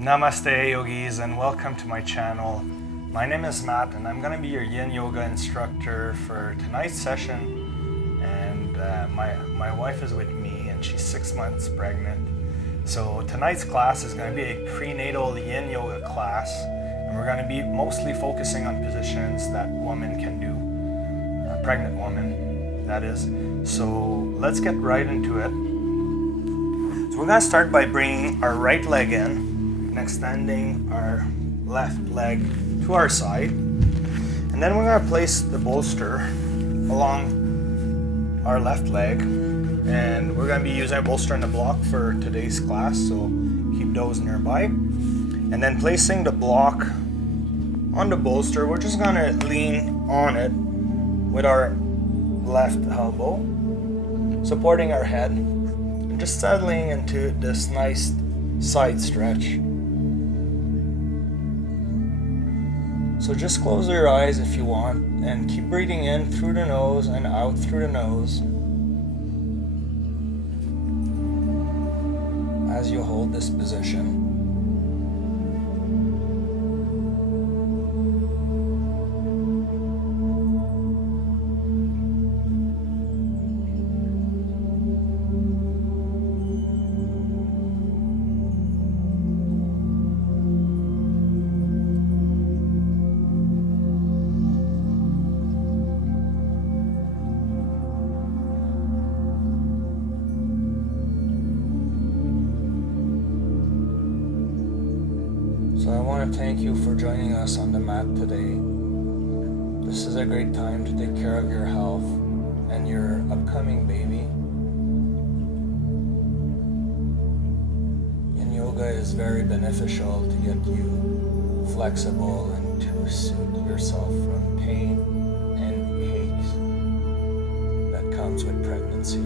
Namaste yogis, and welcome to my channel. My name is Matt and I'm going to be your Yin Yoga instructor for tonight's session. And my wife is with me and she's 6 months pregnant. So tonight's class is going to be a prenatal Yin Yoga class, and we're going to be mostly focusing on positions that women can do, a pregnant woman that is. So let's get right into it. So we're going to start by bringing our right leg in and extending our left leg to our side. And then we're going to place the bolster along our left leg. And we're going to be using a bolster and a block for today's class, so keep those nearby. And then placing the block on the bolster, we're just going to lean on it with our left elbow, supporting our head, and just settling into this nice side stretch. So just close your eyes if you want and keep breathing in through the nose and out through the nose as you hold this position. So I want to thank you for joining us on the mat today. This is a great time to take care of your health and your upcoming baby. Yin Yoga is very beneficial to get you flexible and to soothe yourself from pain and aches that comes with pregnancy.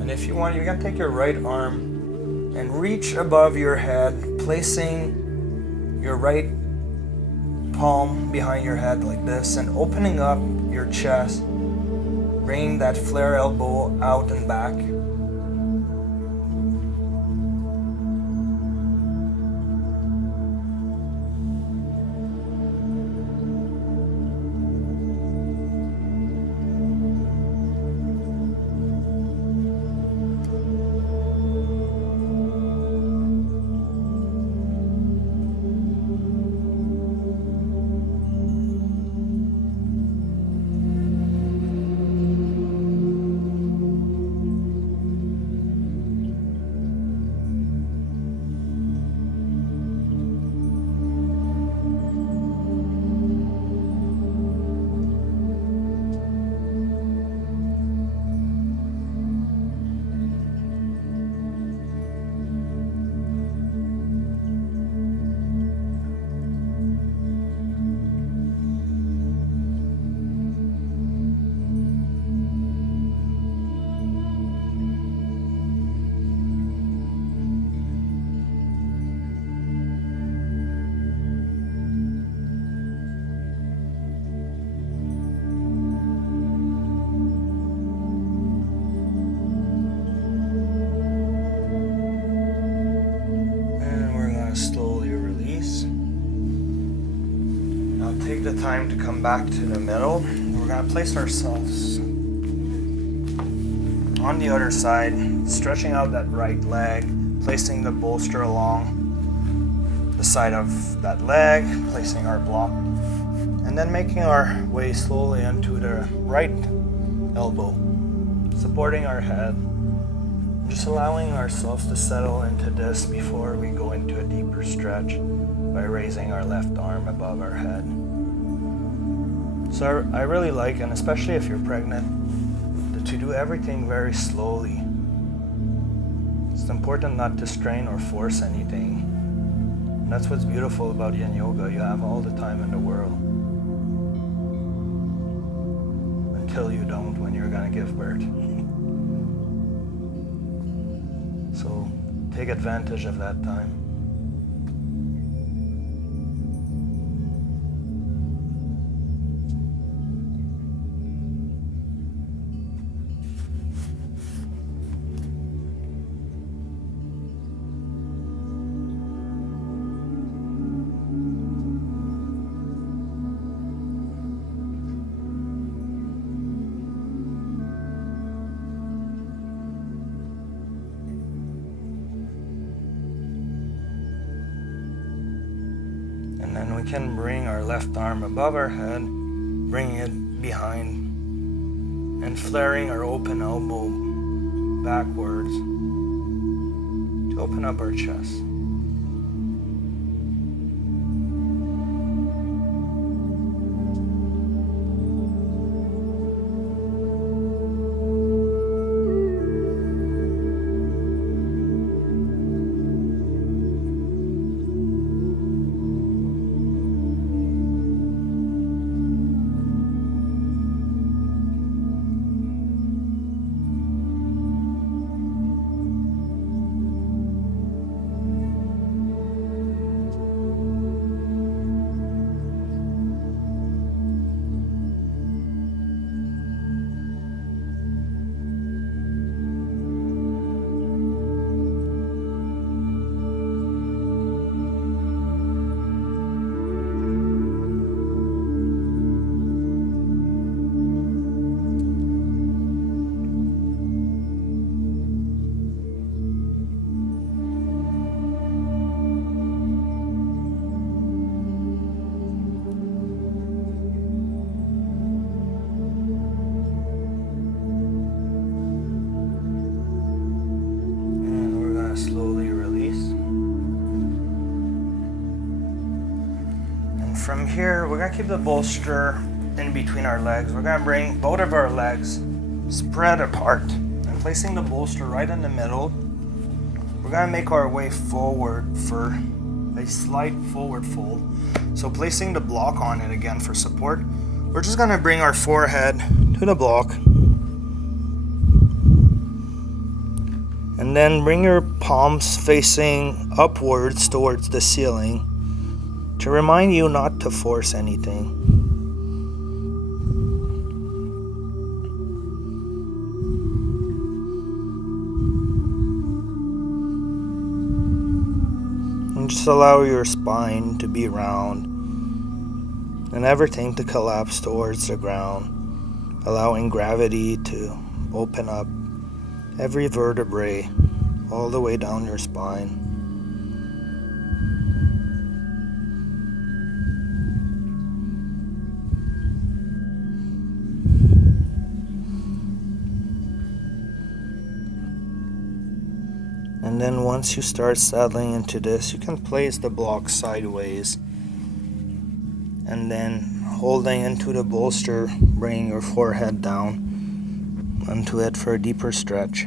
And if you want, you can take your right arm and reach above your head, placing your right palm behind your head like this and opening up your chest, bringing that flare elbow out and back. Slowly release. Now take the time to come back to the middle. We're going to place ourselves on the other side, stretching out that right leg, placing the bolster along the side of that leg, placing our block, and then making our way slowly into the right elbow, supporting our head. Just allowing ourselves to settle into this before we go into a deeper stretch by raising our left arm above our head. So I really like, and especially if you're pregnant, to do everything very slowly. It's important not to strain or force anything. And that's what's beautiful about Yin Yoga. You have all the time in the world. Until you don't, when you're going to give birth. So take advantage of that time. we can bring our left arm above our head, bringing it behind, and flaring our open elbow backwards to open up our chest. Slowly release. And from here, we're going to keep the bolster in between our legs. We're going to bring both of our legs spread apart and placing the bolster right in the middle. We're going to make our way forward for a slight forward fold. So placing the block on it again for support. We're just going to bring our forehead to the block. And then bring your palms facing upwards towards the ceiling to remind you not to force anything. And just allow your spine to be round and everything to collapse towards the ground, allowing gravity to open up every vertebrae all the way down your spine. And then once you start settling into this, you can place the block sideways and then holding into the bolster, bringing your forehead down onto it for a deeper stretch.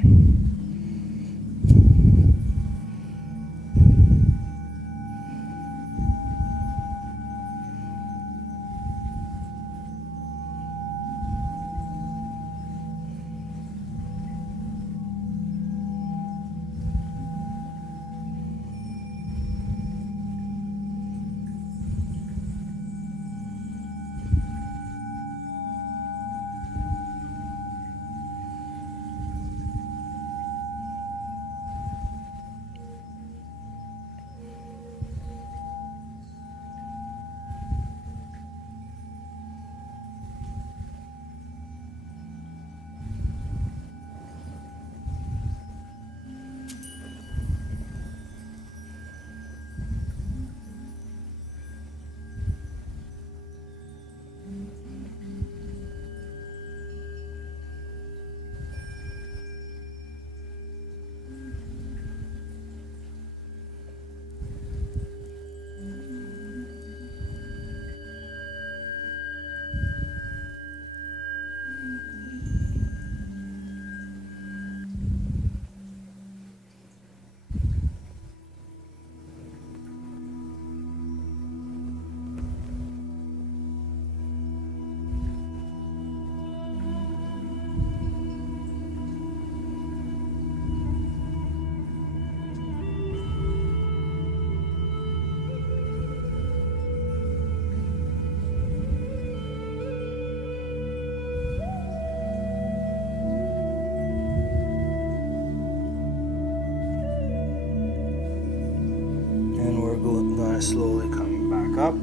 Slowly coming back up,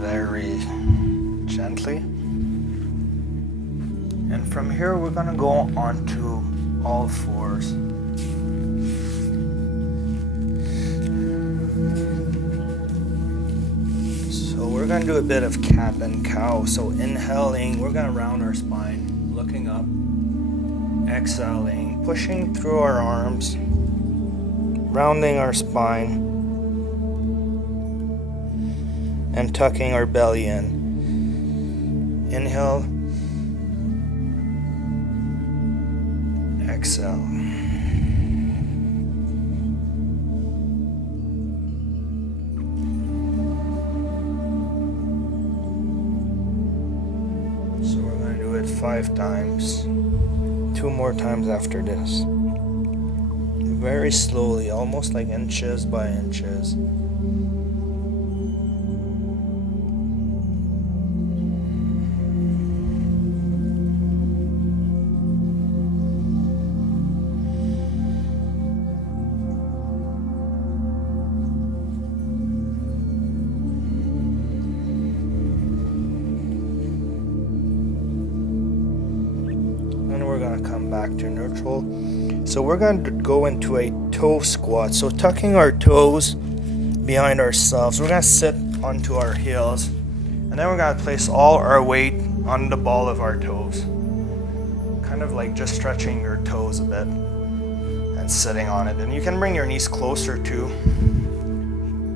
very gently. And from here we're going to go onto all fours. going to do a bit of cat and cow. So inhaling, we're going to round our spine, looking up. Exhaling, pushing through our arms, rounding our spine, and tucking our belly in. Inhale, exhale. So we're going to do it 5 times. 2 more times after this. Very slowly, almost like inches by inches. Come back to neutral. So we're going to go into a toe squat. So tucking our toes behind ourselves, we're going to sit onto our heels, and then we're going to place all our weight on the ball of our toes, kind of like just stretching your toes a bit and sitting on it. And you can bring your knees closer too.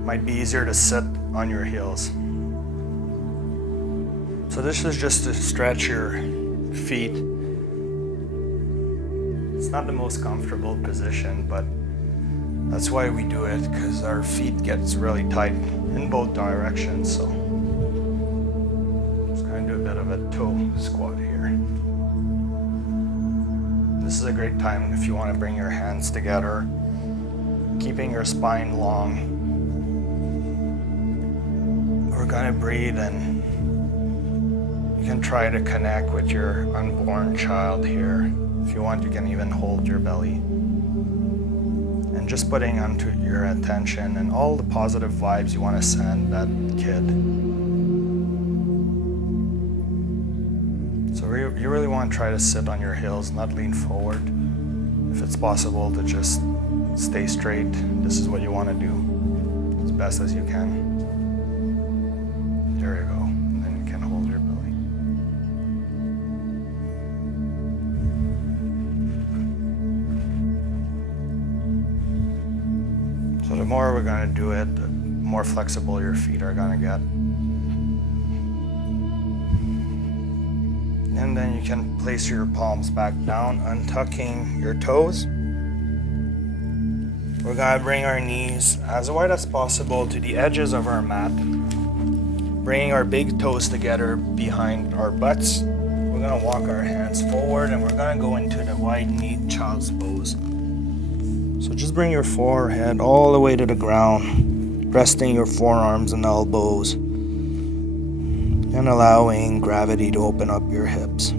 Might be easier to sit on your heels. So this is just to stretch your feet. It's not the most comfortable position, but that's why we do it, because our feet gets really tight in both directions. So just going to do a bit of a toe squat here. This is a great time if you want to bring your hands together, keeping your spine long. We're going to breathe, and you can try to connect with your unborn child here. If you want, you can even hold your belly. And just putting onto your attention and all the positive vibes you want to send that kid. So you really want to try to sit on your heels, not lean forward. If it's possible to just stay straight, this is what you want to do as best as you can. There you go. And then you can hold your belly. So the more we're going to do it, the more flexible your feet are going to get. And then you can place your palms back down, untucking your toes. We're going to bring our knees as wide as possible to the edges of our mat, bringing our big toes together behind our butts. We're going to walk our hands forward, and we're going to go into the wide knee child's pose. So just bring your forehead all the way to the ground, resting your forearms and elbows, and allowing gravity to open up your hips.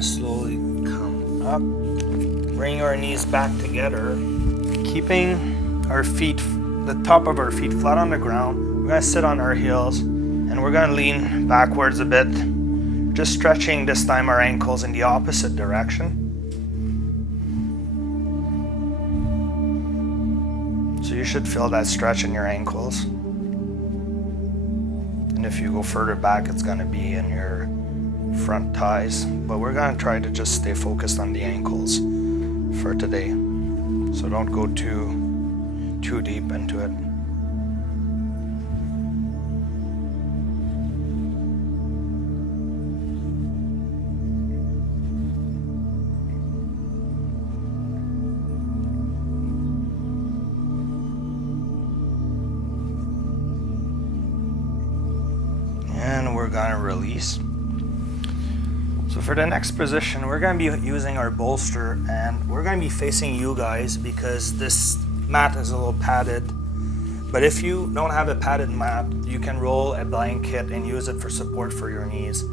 gonna slowly come up. Bring our knees back together, keeping our feet, the top of our feet flat on the ground. We're gonna sit on our heels and we're gonna lean backwards a bit, just stretching this time our ankles in the opposite direction. So you should feel that stretch in your ankles. And if you go further back, it's gonna be in your front thighs. But we're gonna try to just stay focused on the ankles for today. So don't go too deep into it. And we're gonna release. So for the next position, we're gonna be using our bolster, and we're gonna be facing you guys because this mat is a little padded. But if you don't have a padded mat, you can roll a blanket and use it for support for your knees.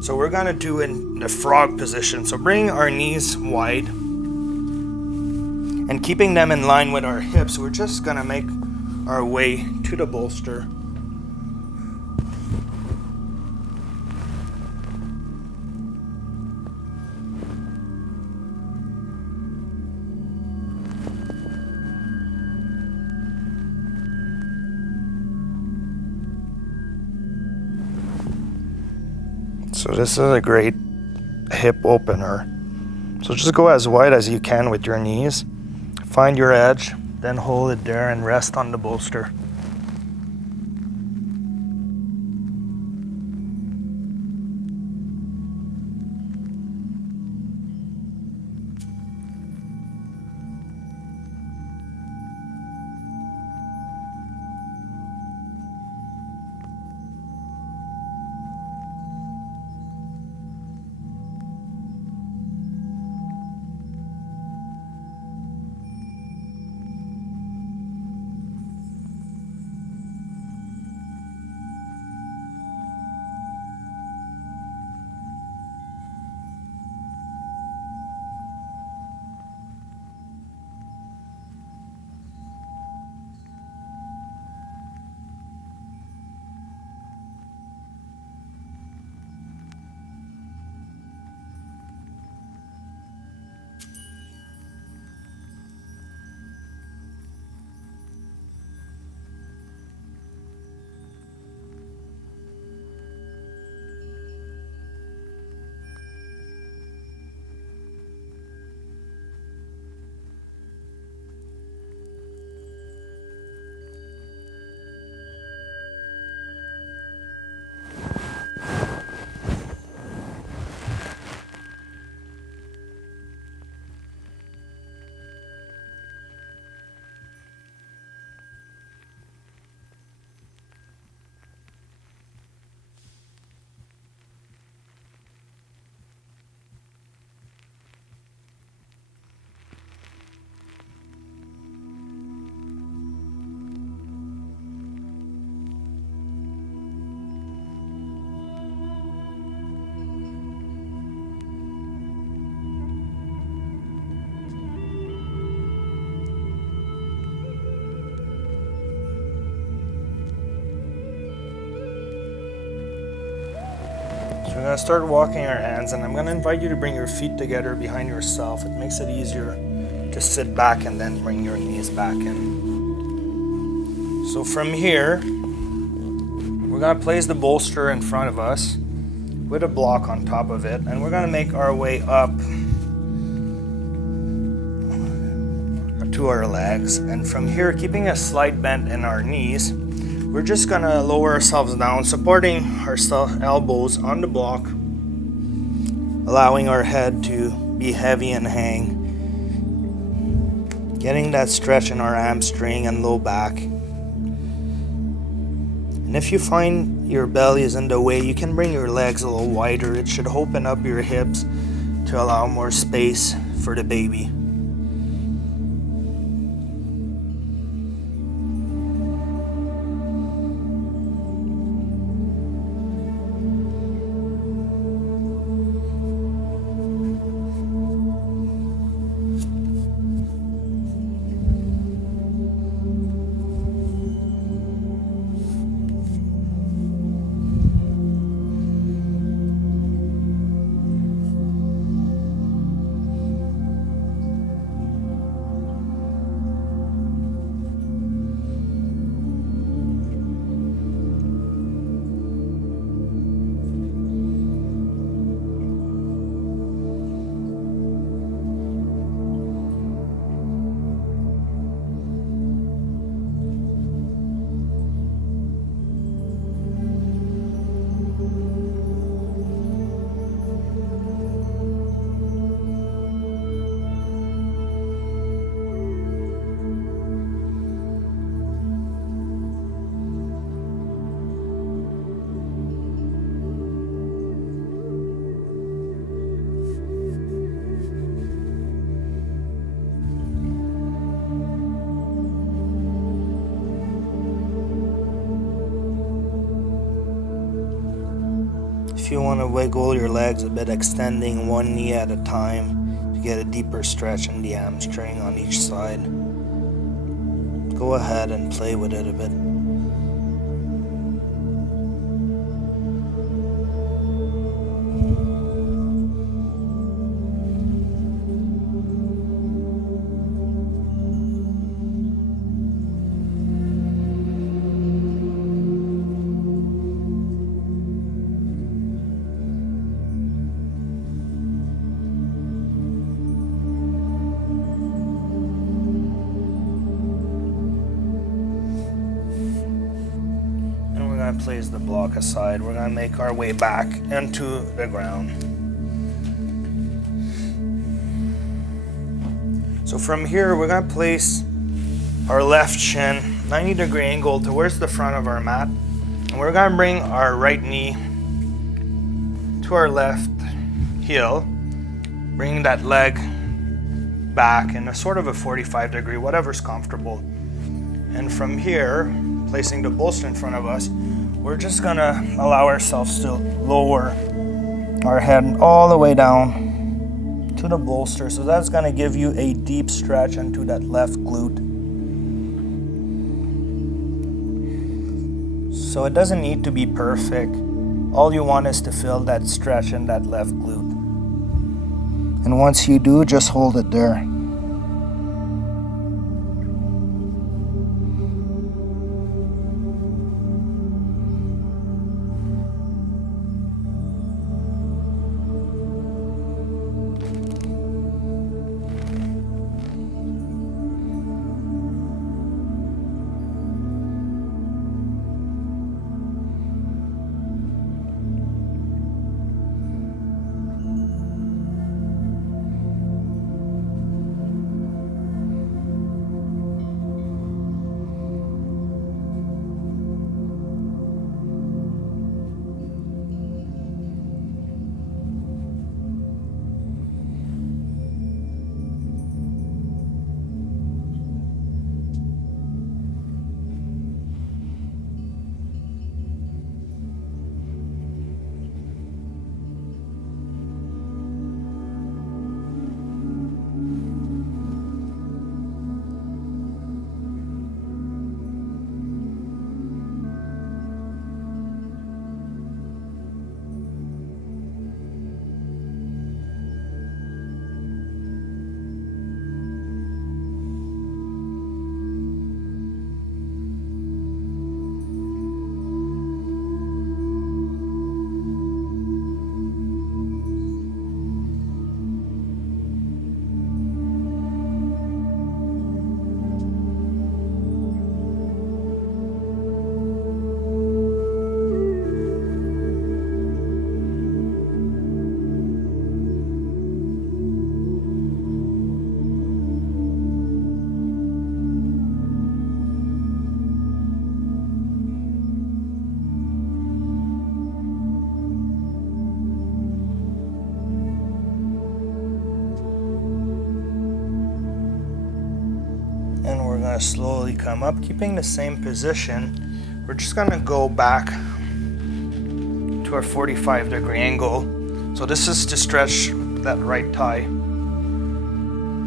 So we're gonna do in the frog position. So bring our knees wide and keeping them in line with our hips, we're just gonna make our way to the bolster. So this is a great hip opener. So just go as wide as you can with your knees. Find your edge, then hold it there and rest on the bolster. We're going to start walking our hands, and I'm going to invite you to bring your feet together behind yourself. It makes it easier to sit back and then bring your knees back in. So from here, we're going to place the bolster in front of us with a block on top of it, and we're going to make our way up to our legs. And from here, keeping a slight bend in our knees, we're just gonna lower ourselves down, supporting our elbows on the block, allowing our head to be heavy and hang, getting that stretch in our hamstring and low back. And if you find your belly is in the way, you can bring your legs a little wider. It should open up your hips to allow more space for the baby. if you want to wiggle your legs a bit, extending one knee at a time to get a deeper stretch in the hamstring on each side. Go ahead and play with it a bit. Place the block aside. We're going to make our way back into the ground. So from here, we're going to place our left shin 90-degree angle towards the front of our mat. And we're going to bring our right knee to our left heel, bringing that leg back in a sort of a 45-degree, whatever's comfortable. And from here, placing the bolster in front of us, we're just gonna allow ourselves to lower our head all the way down to the bolster. So that's gonna give you a deep stretch into that left glute. So it doesn't need to be perfect. All you want is to feel that stretch in that left glute. And once you do, just hold it there. Slowly come up, keeping the same position. We're just gonna go back to our 45-degree angle. So this is to stretch that right thigh.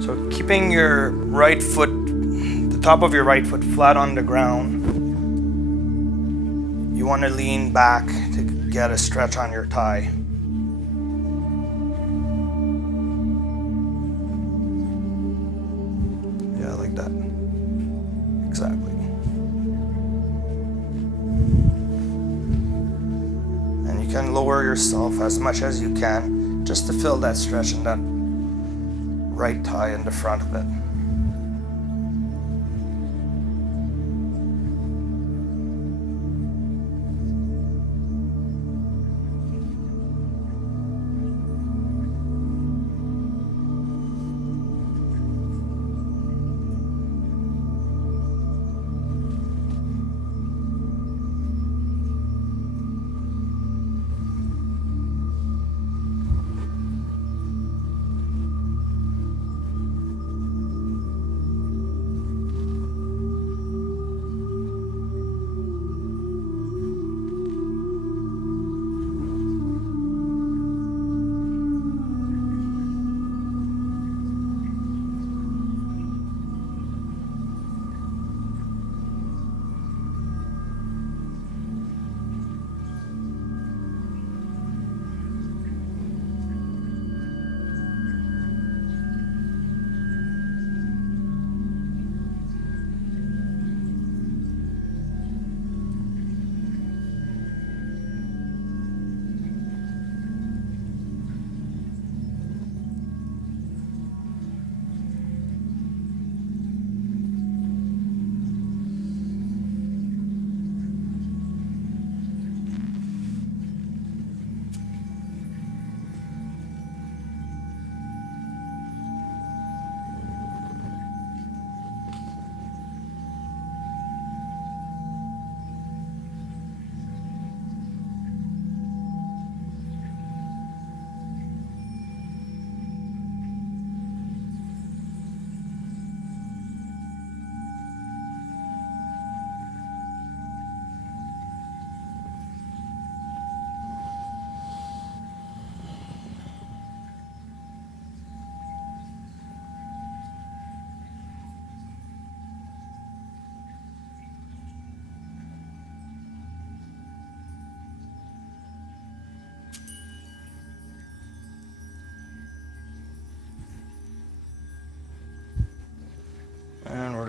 So keeping your right foot, the top of your right foot flat on the ground. You want to lean back to get a stretch on your thigh. Yeah, like that. Exactly. And you can lower yourself as much as you can just to feel that stretch in that right thigh in the front of it.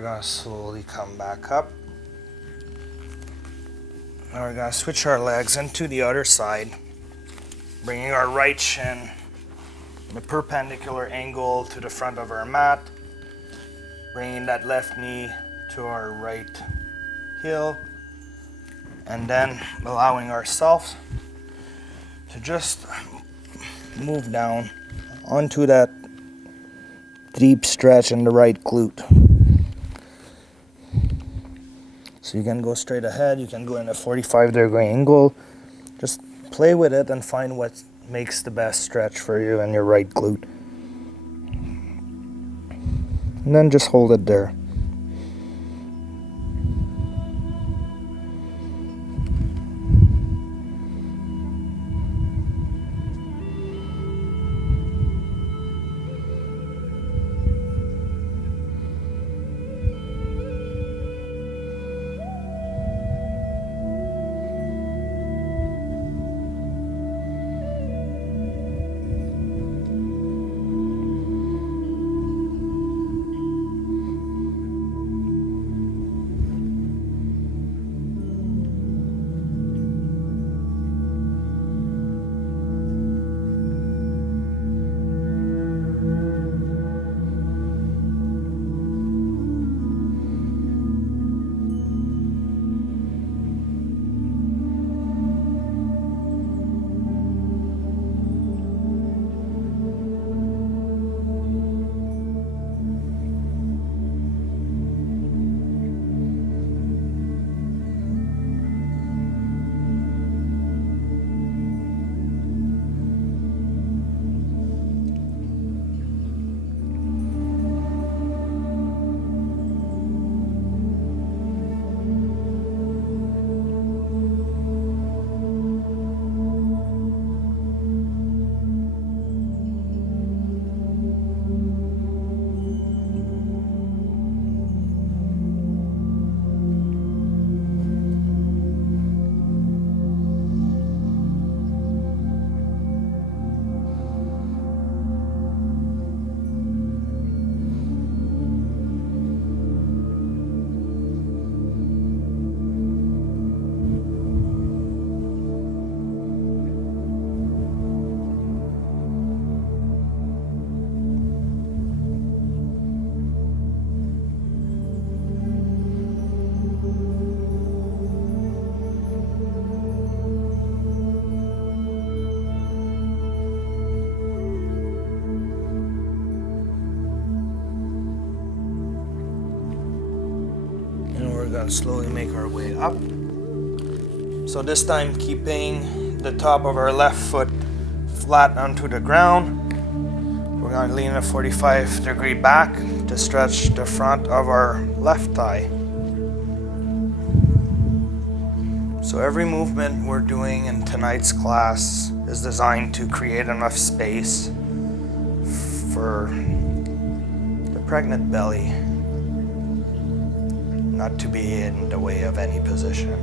we're gonna slowly come back up. Now we're gonna switch our legs into the other side, bringing our right shin in a perpendicular angle to the front of our mat, bringing that left knee to our right heel, and then allowing ourselves to just move down onto that deep stretch in the right glute. So you can go straight ahead, you can go in a 45-degree angle. Just play with it and find what makes the best stretch for you in your right glute. And then just hold it there. Slowly make our way up. So this time keeping the top of our left foot flat onto the ground. We're going to lean a 45-degree back to stretch the front of our left thigh. So every movement we're doing in tonight's class is designed to create enough space for the pregnant belly not to be in the way of any position.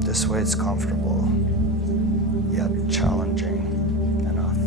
This way it's comfortable, yet challenging enough.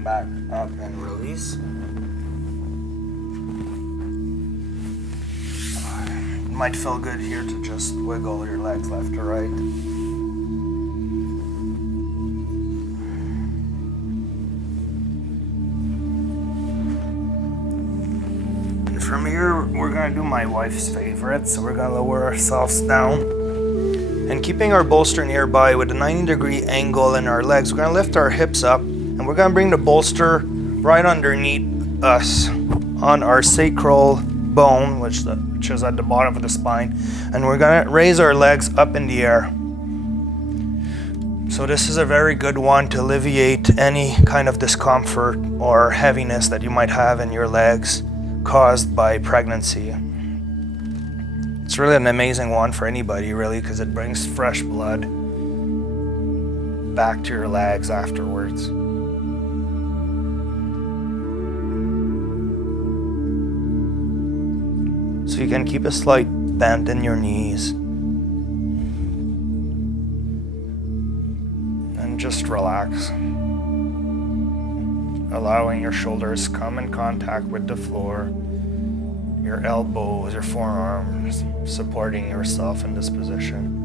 come back up and release. It might feel good here to just wiggle your legs left to right. And from here, we're gonna do my wife's favorite. So we're gonna lower ourselves down. And keeping our bolster nearby with a 90-degree angle in our legs, we're gonna lift our hips up and we're gonna bring the bolster right underneath us on our sacral bone, which is at the bottom of the spine. And we're gonna raise our legs up in the air. So this is a very good one to alleviate any kind of discomfort or heaviness that you might have in your legs caused by pregnancy. It's really an amazing one for anybody, really, because it brings fresh blood back to your legs afterwards. So you can keep a slight bend in your knees. And just relax. Allowing your shoulders come in contact with the floor. Your elbows, your forearms, supporting yourself in this position.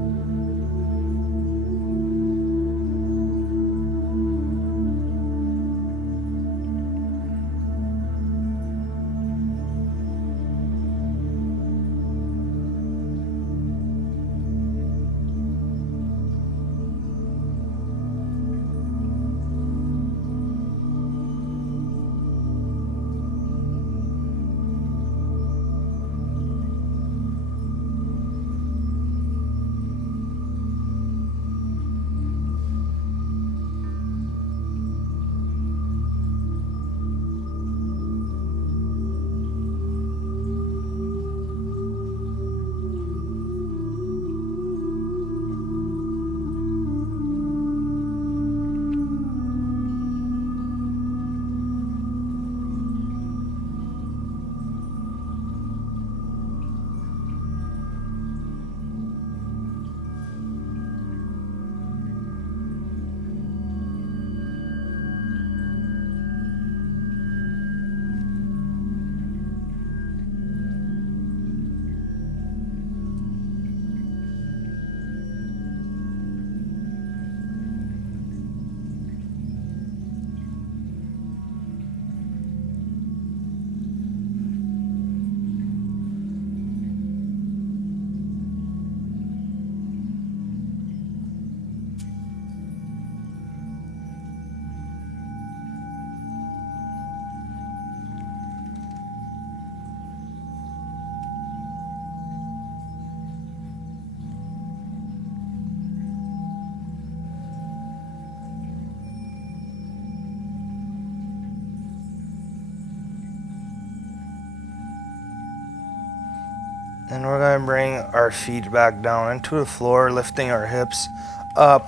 And we're going to bring our feet back down into the floor, lifting our hips up,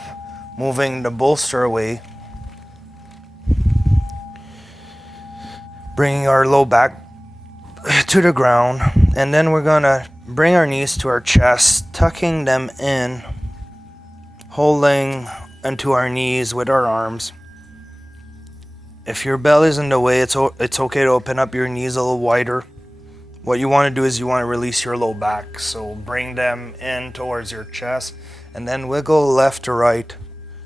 moving the bolster away. Bringing our low back to the ground. And then we're going to bring our knees to our chest, tucking them in, holding into our knees with our arms. If your belly's in the way, it's okay to open up your knees a little wider. What you want to do is you want to release your low back. So bring them in towards your chest and then wiggle left to right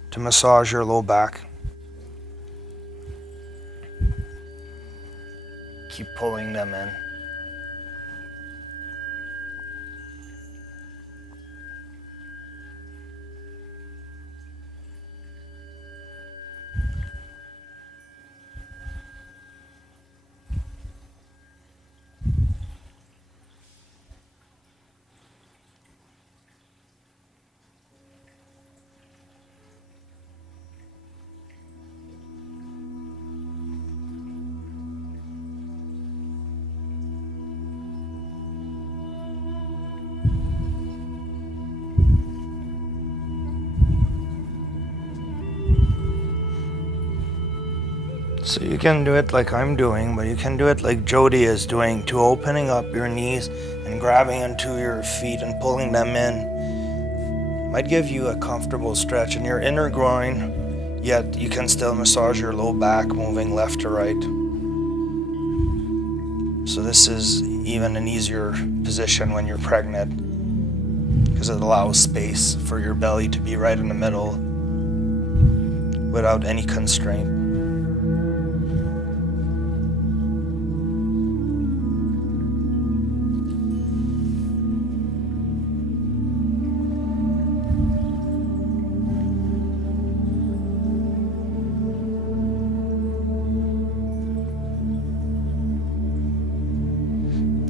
to massage your low back. Keep pulling them in. So you can do it like I'm doing, but you can do it like Jodi is doing, to opening up your knees and grabbing onto your feet and pulling them in. Might give you a comfortable stretch in your inner groin, yet you can still massage your low back, moving left to right. So this is even an easier position when you're pregnant, because it allows space for your belly to be right in the middle without any constraint.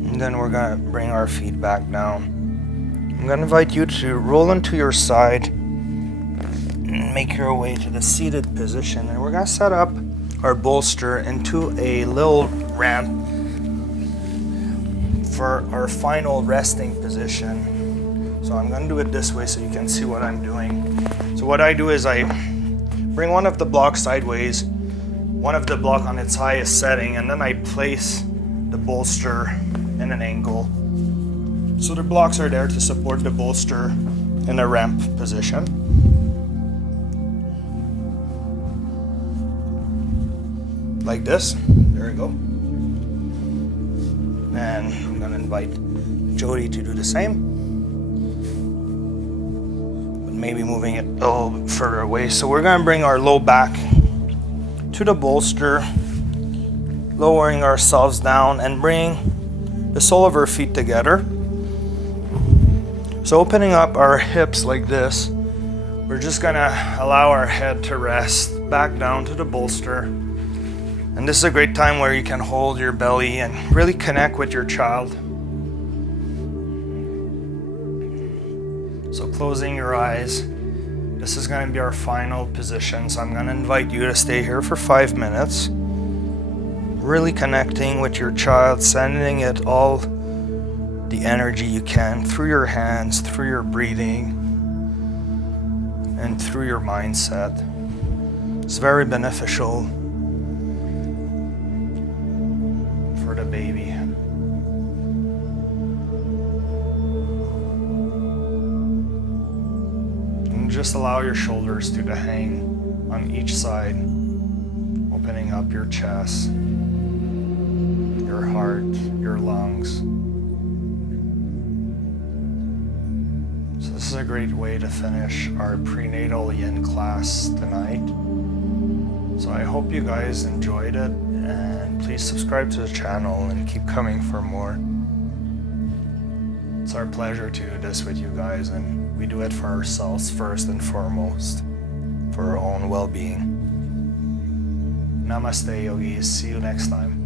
And then we're gonna bring our feet back down. I'm gonna invite you to roll into your side and make your way to the seated position. And we're gonna set up our bolster into a little ramp for our final resting position. So I'm gonna do it this way so you can see what I'm doing. So what I do is I bring one of the blocks sideways, one of the block on its highest setting, and then I place the bolster in an angle. So the blocks are there to support the bolster in a ramp position. Like this. There we go. And I'm gonna invite Jodi to do the same, but maybe moving it a little bit further away. So we're gonna bring our low back to the bolster, lowering ourselves down and bring the sole of our feet together. So opening up our hips like this, we're just gonna allow our head to rest back down to the bolster. And this is a great time where you can hold your belly and really connect with your child. So closing your eyes, this is gonna be our final position. So I'm gonna invite you to stay here for 5 minutes, really connecting with your child, sending it all the energy you can through your hands, through your breathing, and through your mindset. It's very beneficial for the baby. And just allow your shoulders to hang on each side, opening up your chest, your heart, your lungs. So this is a great way to finish our Prenatal Yin class tonight. So I hope you guys enjoyed it, and please subscribe to the channel and keep coming for more. It's our pleasure to do this with you guys, and we do it for ourselves first and foremost, for our own well-being. Namaste, yogis. See you next time.